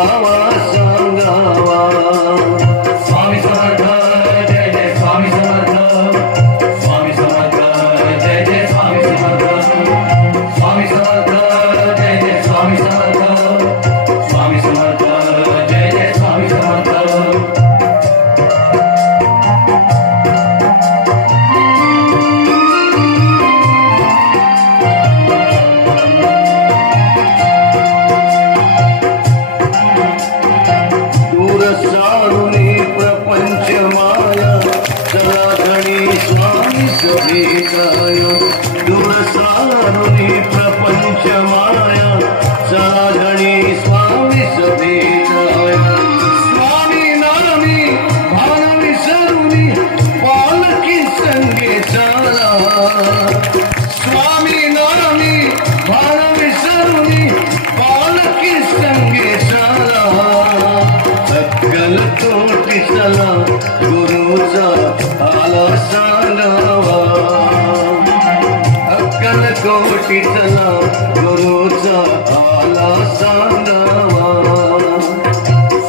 सांगावा सांगावा. स्वामी समर्थ जय जय स्वामी समर्थ. स्वामी समर्थ जय जय स्वामी समर्थ. स्वामी समर्थ जय जय स्वामी समर्थ. स्वामी समर्थ जय जय स्वामी समर्थ. दूर सारुनी प्रपंच माया चला गणी स्वामी सभेताय. स्वामी नामी भान विसरुनी पालकी संगे चला. स्वामी नामी भान विसरुनी पालकी संगे चला. अक्कल तोटी चला गुरुचा आला सांगावा. अक्कल कोटी चला गुरुचा आला सांगावा.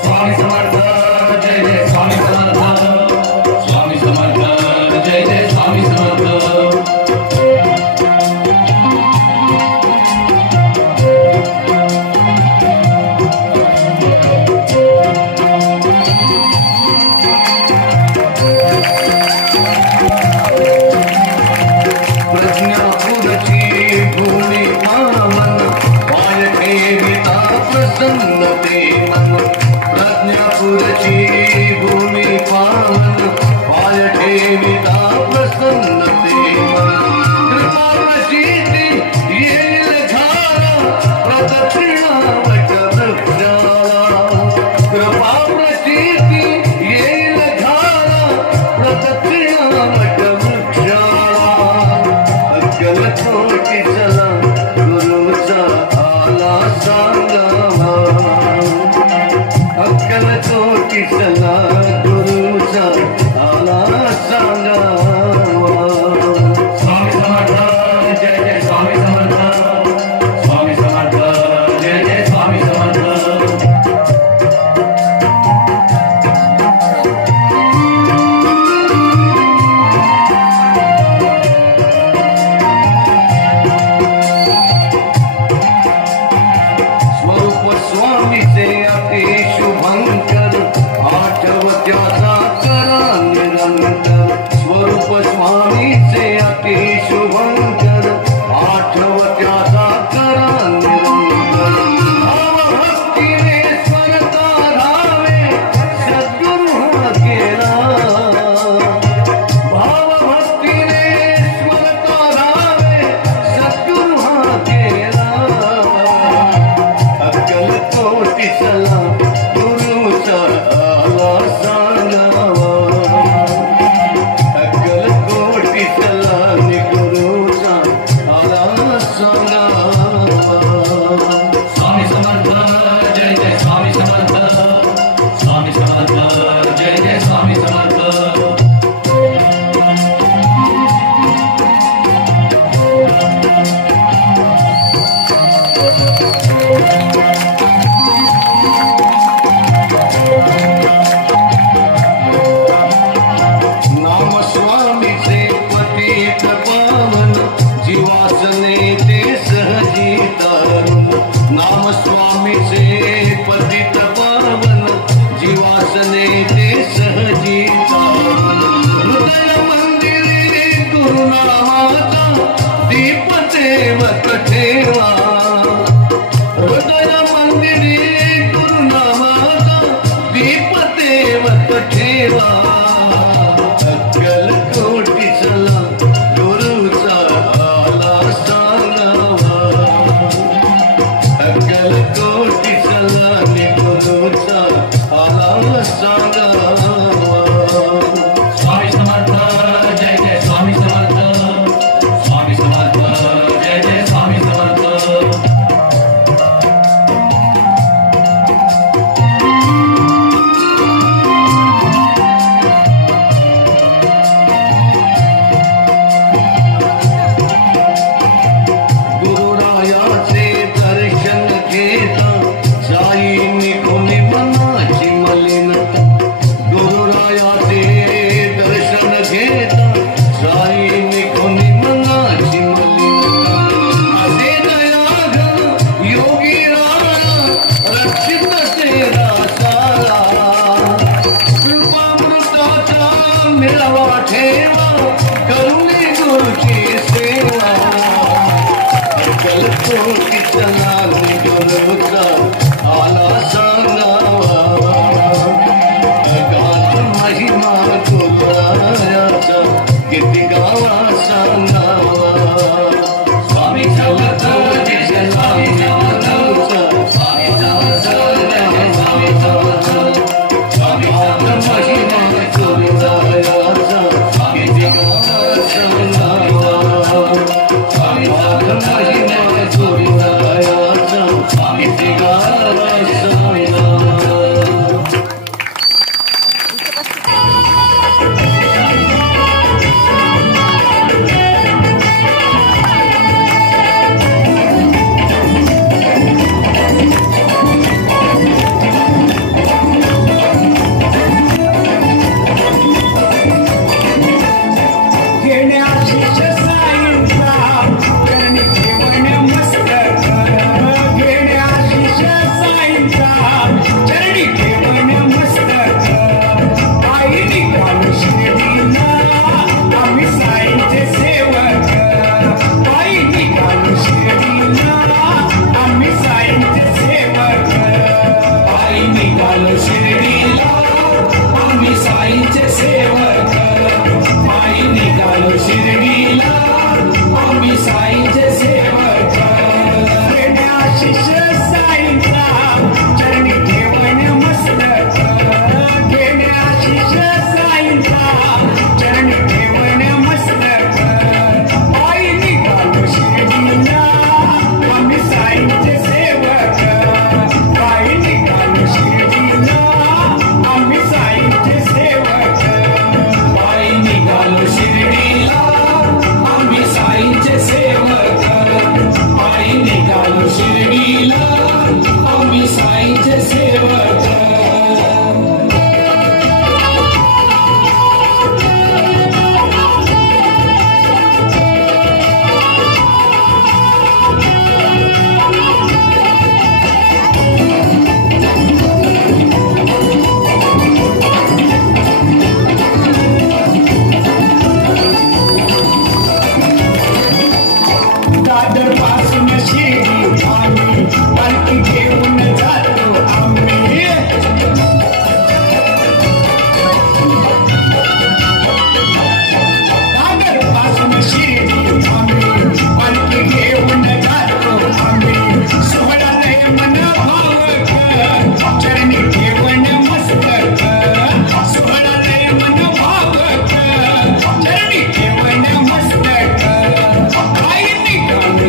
स्वामी समर्थ जय जय स्वामी समर्थ. स्वामी समर्थ जय जय स्वामी समर्थ. प्रज्ञापुरची भूमी पावन पाय ठेविता प्रसन्नते मन. कृपा प्रचिती येईल धारा प्रदक्षिणा वट वृक्षाला. कृपा प्रचिती येईल धारा प्रदक्षिणा वट वृक्षाला. अक्कल कोटी चला गुरुचा आला सांगावा. अक्कल कोटी चला गुरुचा आला सांगावा. स्वामी समर्थ जय जय स्वामी समर्थ. स्वामी समर्थ जय जय स्वामी समर्थ. स्वरूप स्वामीचे अति शुभंकर आठवत्याचा करा निरंतर. स्वरूप स्वामीचे अति शुभंकर आठवत्याचा करा निरंतर. भावभक्तीने स्मरता राहावे सद्गुरु हा केला. भावभक्तीने स्मरता राहावे सद्गुरु हा केला. अक्कल कोटी चला गुरुचा आला सांगावा. अक्कल कोटी चला गुरुचा आला सांगावा. स्वामी समर्थ जय जय स्वामी समर्थ. स्वामी समर्थ जय जय स्वामी समर्थ. नाम स्वामीचे पतित पावन जीवासने ते सहजी तारुण. नाम स्वामीचे पतित पावन जीवासने ते सहजी तारुण. हृदय मंदिरी गुरुनामाचा दीप देवत ठेवा. हृदय मंदिरी गुरुनामाचा दीप देवत ठेवा. अक्कल कोटी चला गुरुचा आला सांगावा. अक्कल कोटी चला गुरुचा आला सांगावा. स्वामी समर्थ जय जय स्वामी समर्थ. स्वामी समर्थ जय जय स्वामी समर्थ. जलकोटी चलाने गुरुचा आला सांगावा अगाध महिमा तुझ्याचा किती गावा सांगावा स्वामी समर्थ जय जय स्वामी समर्थ स्वामी समर्थ जय जय स्वामी समर्थ स्वामी समर्थ महिमा तुझ्याचा किती गावा सांगावा स्वामी समर्थ महिमा तुझ्याचा किती गावा सांगावा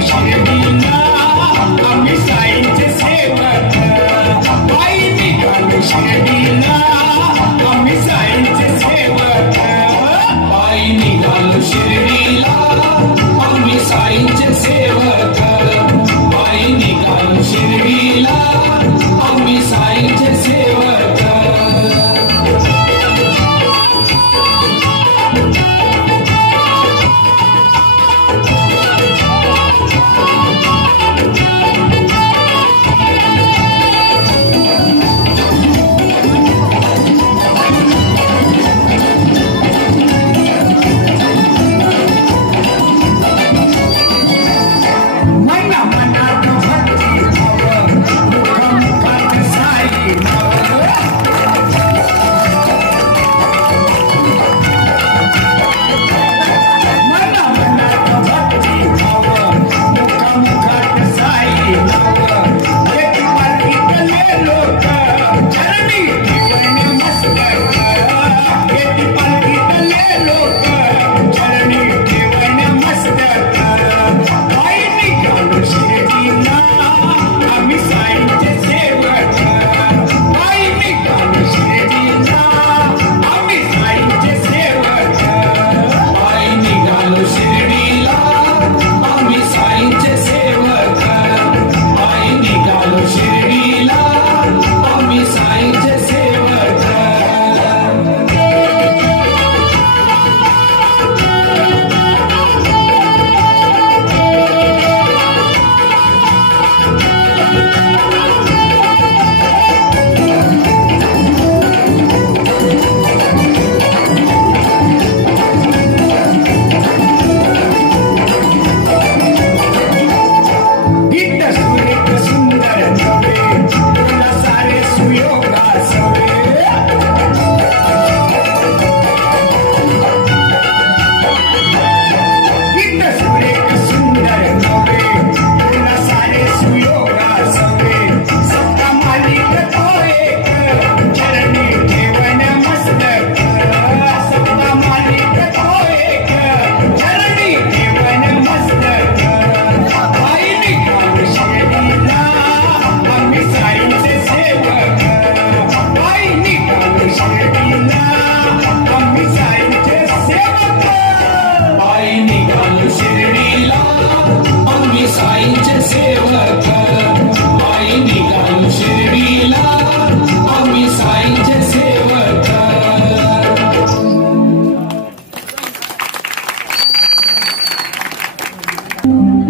Shri Thank you.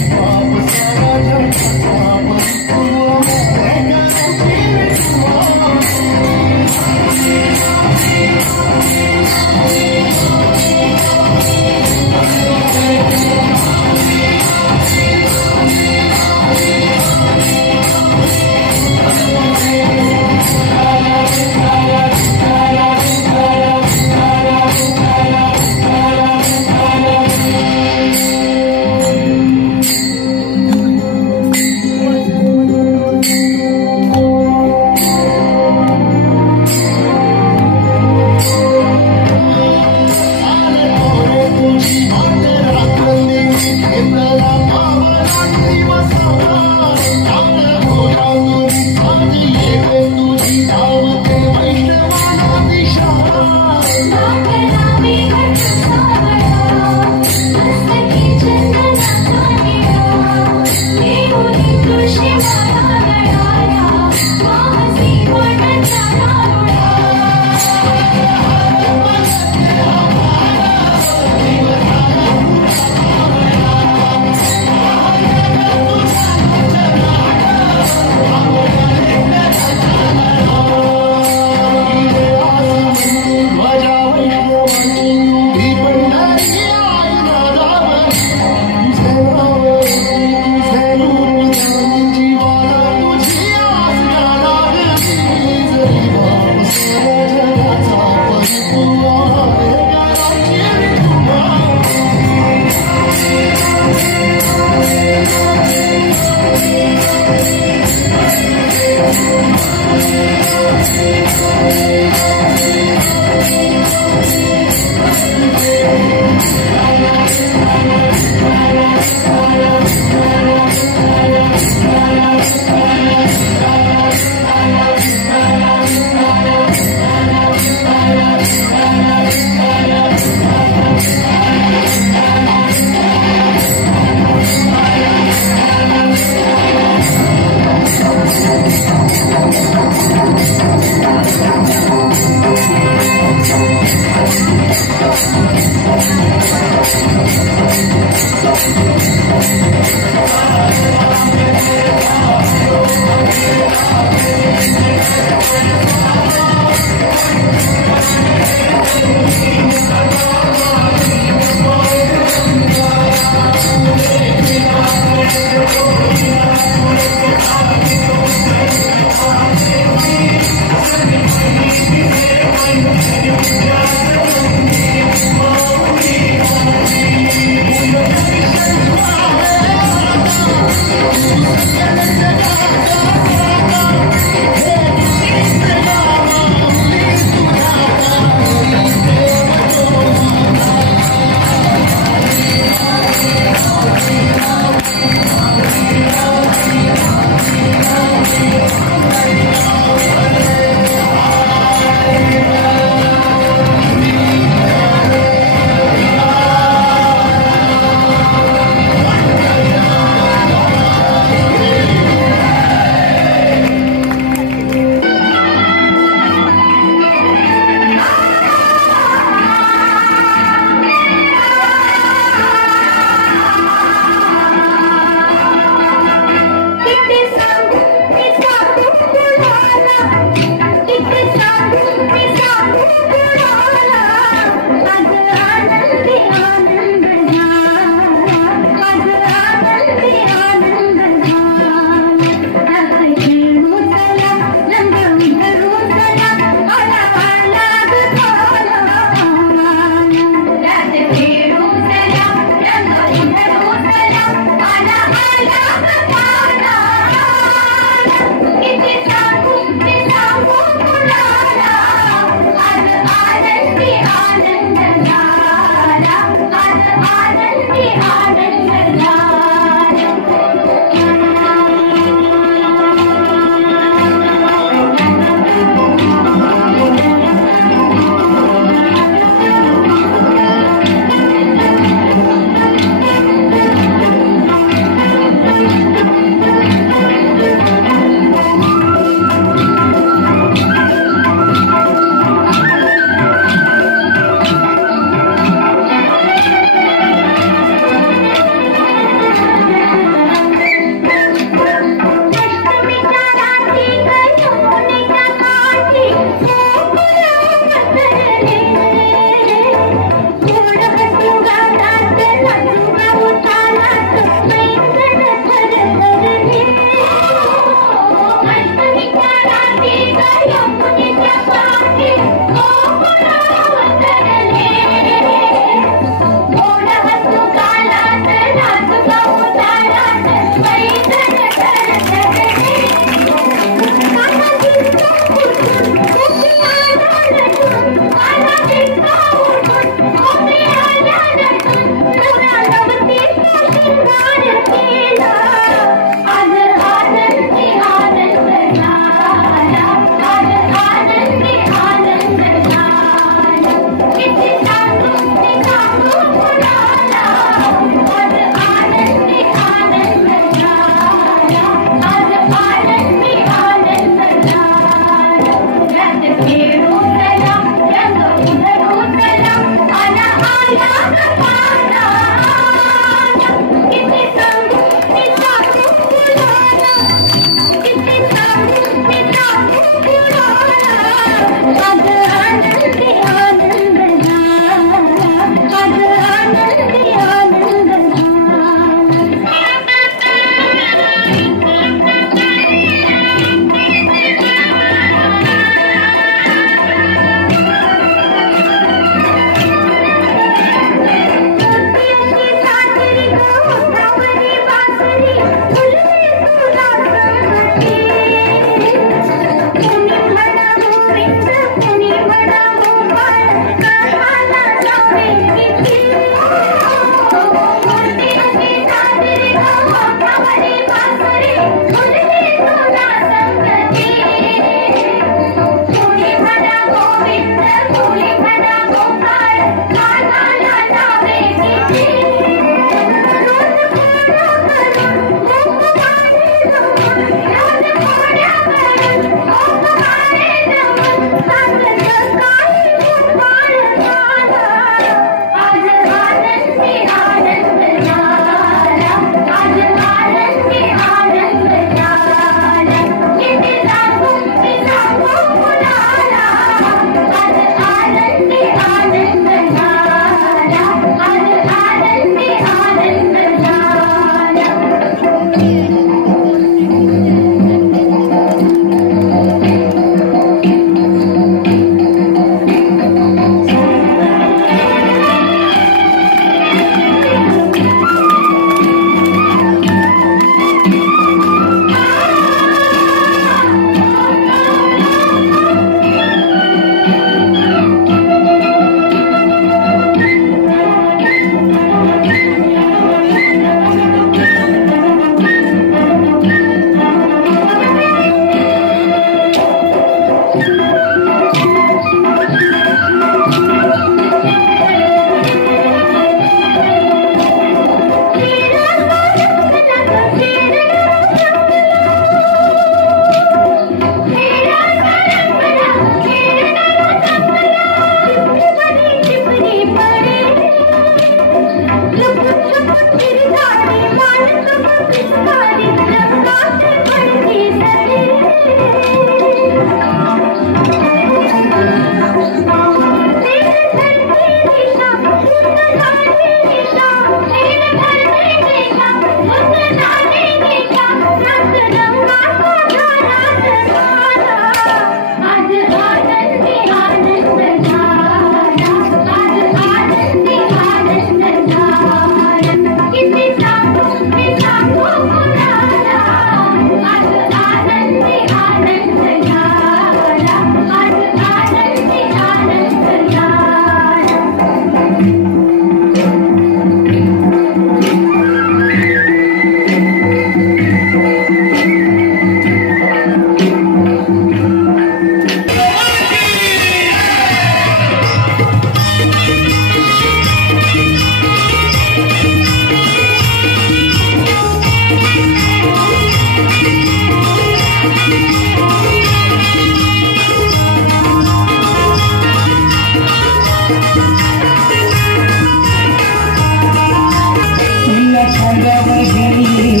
खांद्यावर घेईन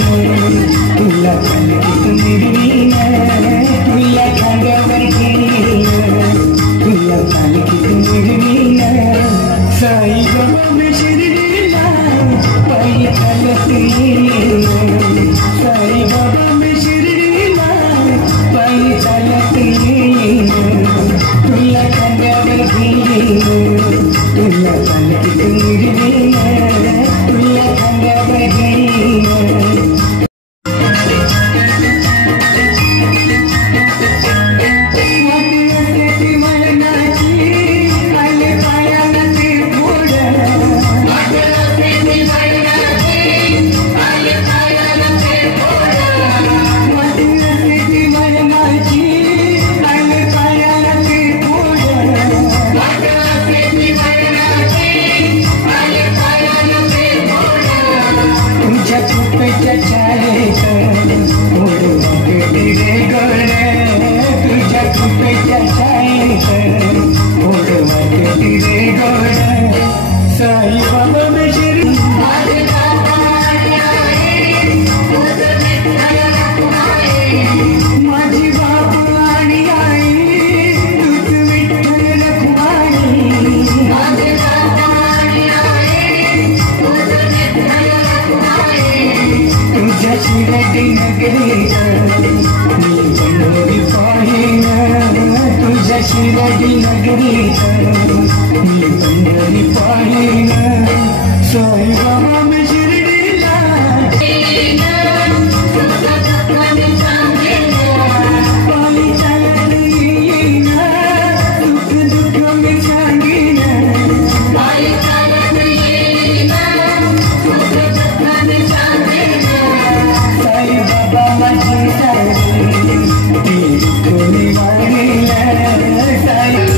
तुला पालखीत मिरवीन तुला खांद्यावर घेईन तुला पालखीत मिरवीन साई बाबा मी शिर्डीला पायी चालत येईन साई बाबा मी शिर्डीला पायी चालत येईन तुला खांद्यावर घेईन तुला पालखीत मिरवीन तुला खांद्यावर घेईन साई बाबा में माझी बाबा आणि आई तूच विठ्ठल रखुमाई तुझ्या शिरडी नगरीत मी पंढरी पाहीन तुझ्या शिरडी नगरीत मी पंढरी पाहीन साई बाबा मी शिर्डीला पायी चालत येईन सुख दुःख मी सांगीन साई बाबा माझी सारी ती कोणी वाढील साई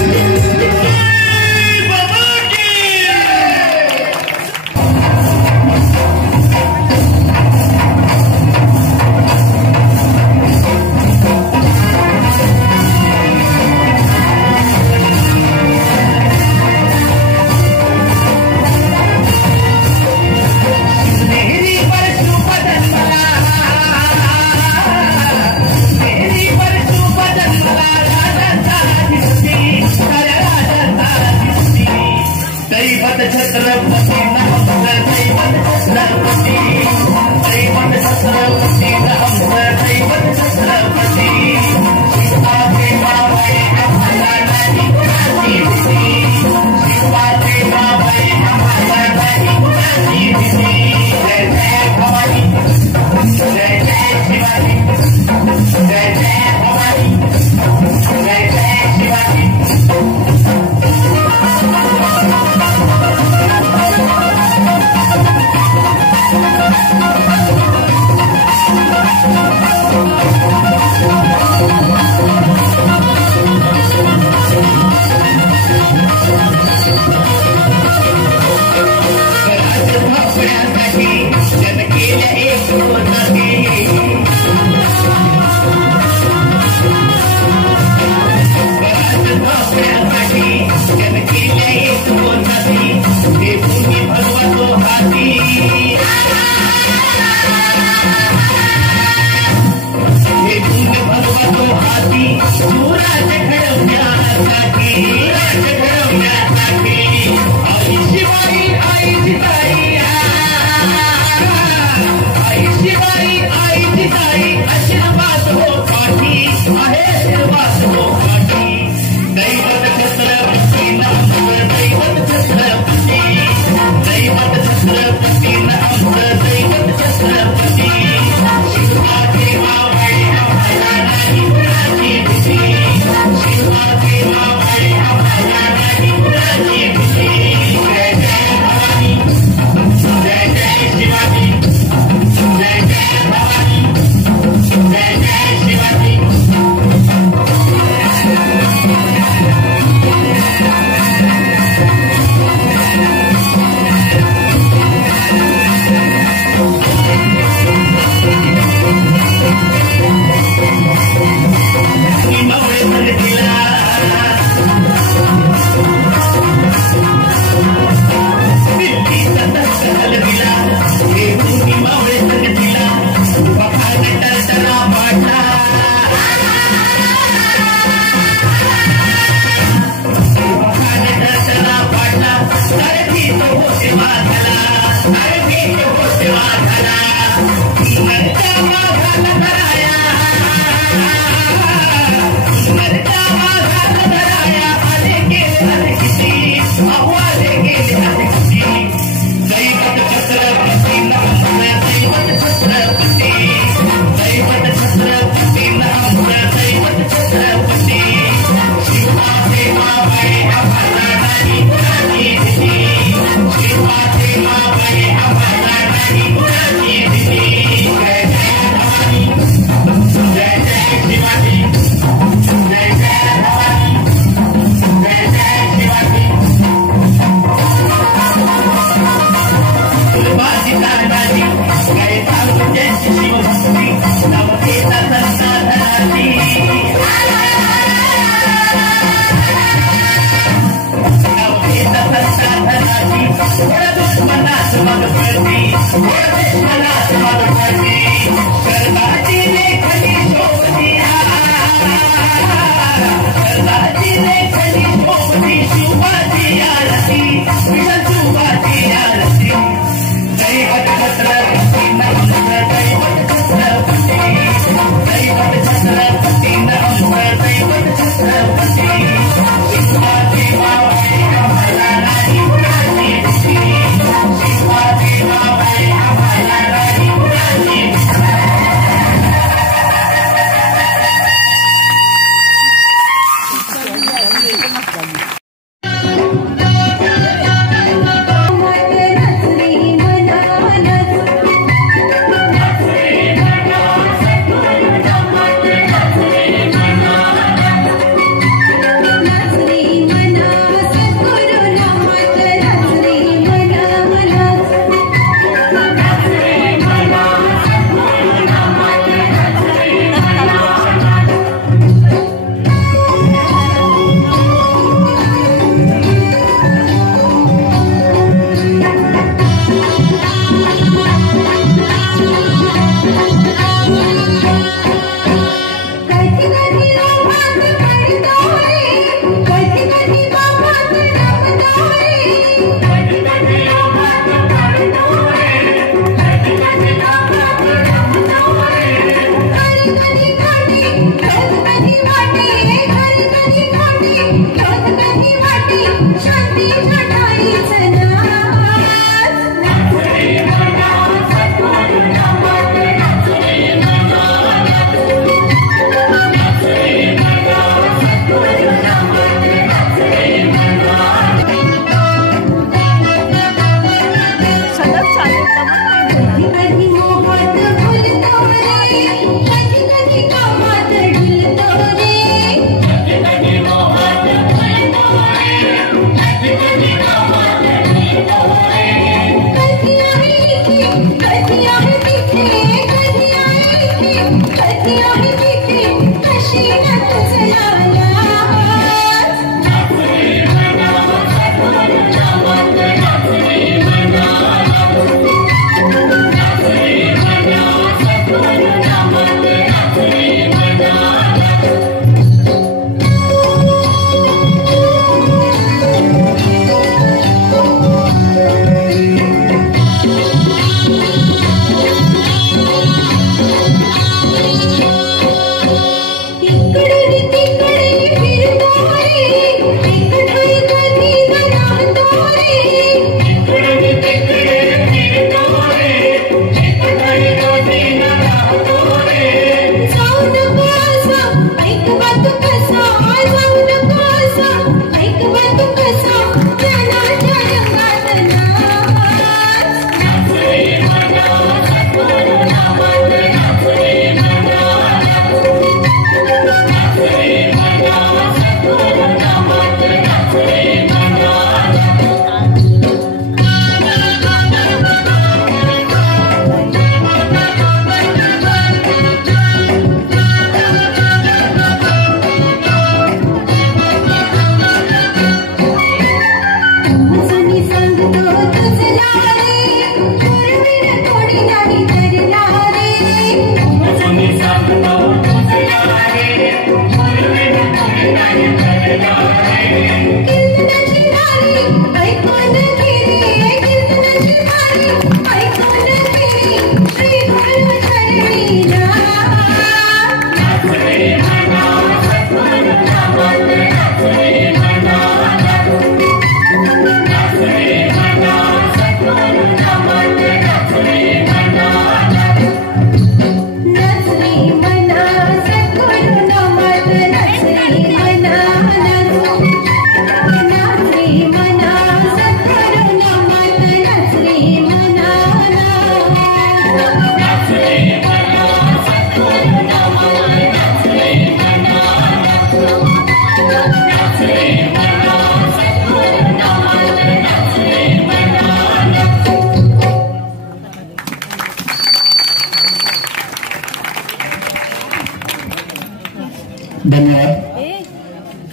धन्यवाद.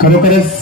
खरोखरच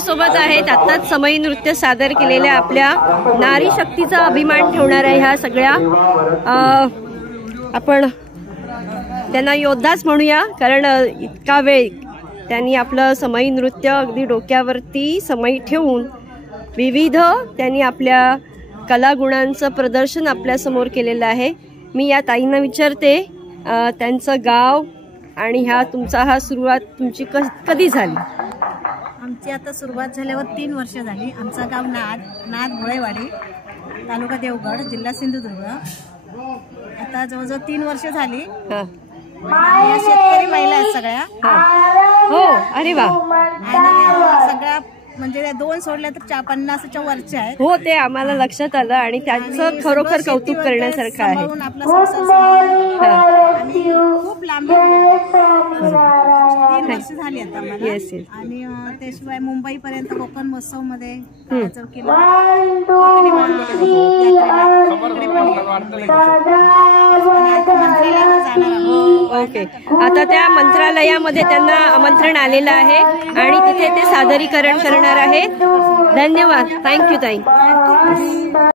सोबत आहेत. आत्ताच समई नृत्य सादर केलेल्या आपल्या नारी शक्तीचा अभिमान ठेवणाऱ्या ह्या सगळ्या आपण त्यांना योद्धाच म्हणूया, कारण इतका वेळ त्यांनी आपलं समई नृत्य अगदी डोक्यावरती समई ठेवून विविध त्यांनी आपल्या कलागुणांचं प्रदर्शन आपल्यासमोर केलेलं आहे. मी या ताईंना विचारते त्यांचं गाव आणि तुमचा सुरुवात तुमची कधी झाली? आमची आता सुरुवात झाल्यावर 3 वर्ष झाली. आमचं गाव नाद मुळेवाडी, तालुका देवगड, जिल्हा सिंधुदुर्ग. आता जवळजवळ 3 वर्ष झाली. या शेतकरी महिला आहेत सगळ्या. हो, अरे वा. आणि सगळ्या म्हणजे 2 सोडल्या तर 50च्या वरच्या आहेत. हो, ते आम्हाला लक्षात आलं आणि त्यांचं खरोखर कौतुक करण्यासारखं आहे. आपला संसार आणि खूप लांब 3 वर्ष झाली आता मला. आणि त्याशिवाय मुंबई पर्यंत कोकण महोत्सव मध्ये ओके. आता त्या मंत्रालयामध्ये त्यांना आमंत्रण आलेलं आहे आणि तिथे ते सादरीकरण करणार आहेत. धन्यवाद. थँक्यू ताई.